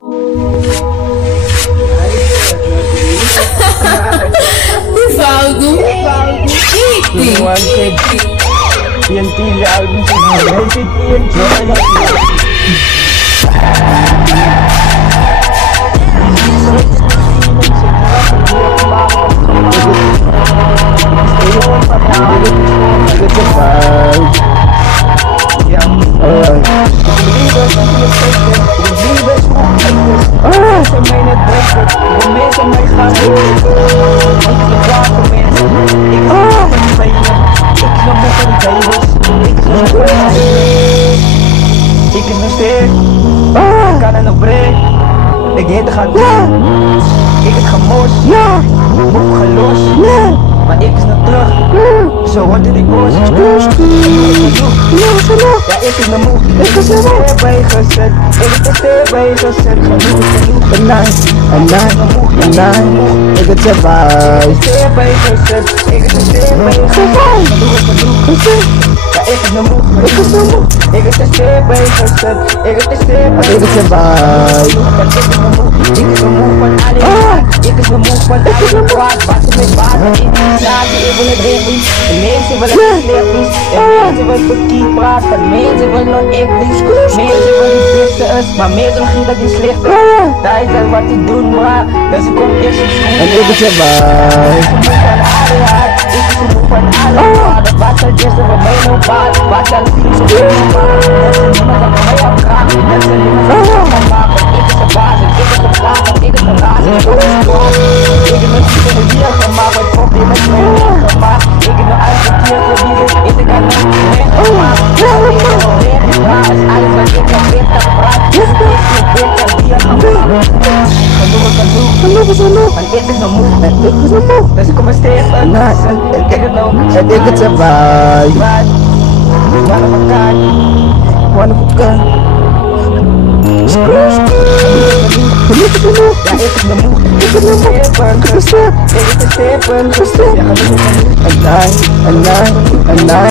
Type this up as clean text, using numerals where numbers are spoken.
Rivaldo. Ik is nog steeds, ik kan er nog breed. Ik heet te gaan doen, ik het gemors, moe ga los, maar ik is nog terug, zo wordt het ik boos. Ja, ik is nog moe, ik is nog moe bijgezet, ik is nog steeds bijgezet, genoeg. Ik het je bij. Ik is nog bijgezet, ik is nog steeds bijgezet, genoeg. Ja, ik is nog moe, ik is nog moe, ik is nog steeds bijgezet, ik is nog steeds bijgezet. Ik het je bij. Ik is nog moe van alles, ik is nog moe van alles. Wat is met water in die zaak, ik wil het recht niet. De mensen willen het slecht niet. De mensen willen verkeerd praten, de mensen willen nog ik niet. Mensen willen het beste is, maar mensen willen dat die slecht is. Dat is dat wat die doen, maar dus ik kom eerst op school. En ik het je bij. Ik is nog moe van alles, wat zal gisteren van mij nog baat, wat zal het niet zo goed maken. Mensen niemand dat mij afvraagt, mensen niemand dat mij afvraagt. Ik is de baas, ik is de plaat, ik is de raas, ik is de raas. Ik heb mensen in de dier gemaakt, wat komt die met mij gemaakt. Ik heb nog uitgekeerd voor wie dit is, ik heb nog niet gemaakt. Ik heb nog meer gevraagd, is alles wat ik heb weer gepraat. Dus ik heb weer ter dier gemaakt. Genoeg is genoeg, want ik is nog moe, dus ik kom er steeds uit. Ik heb nog, En ik het je bij. one of a kind. One of a kind. Ja, ik is nog moe, ik is nog steppen gestept, ik is de steppen gestept. Ja, genoeg. En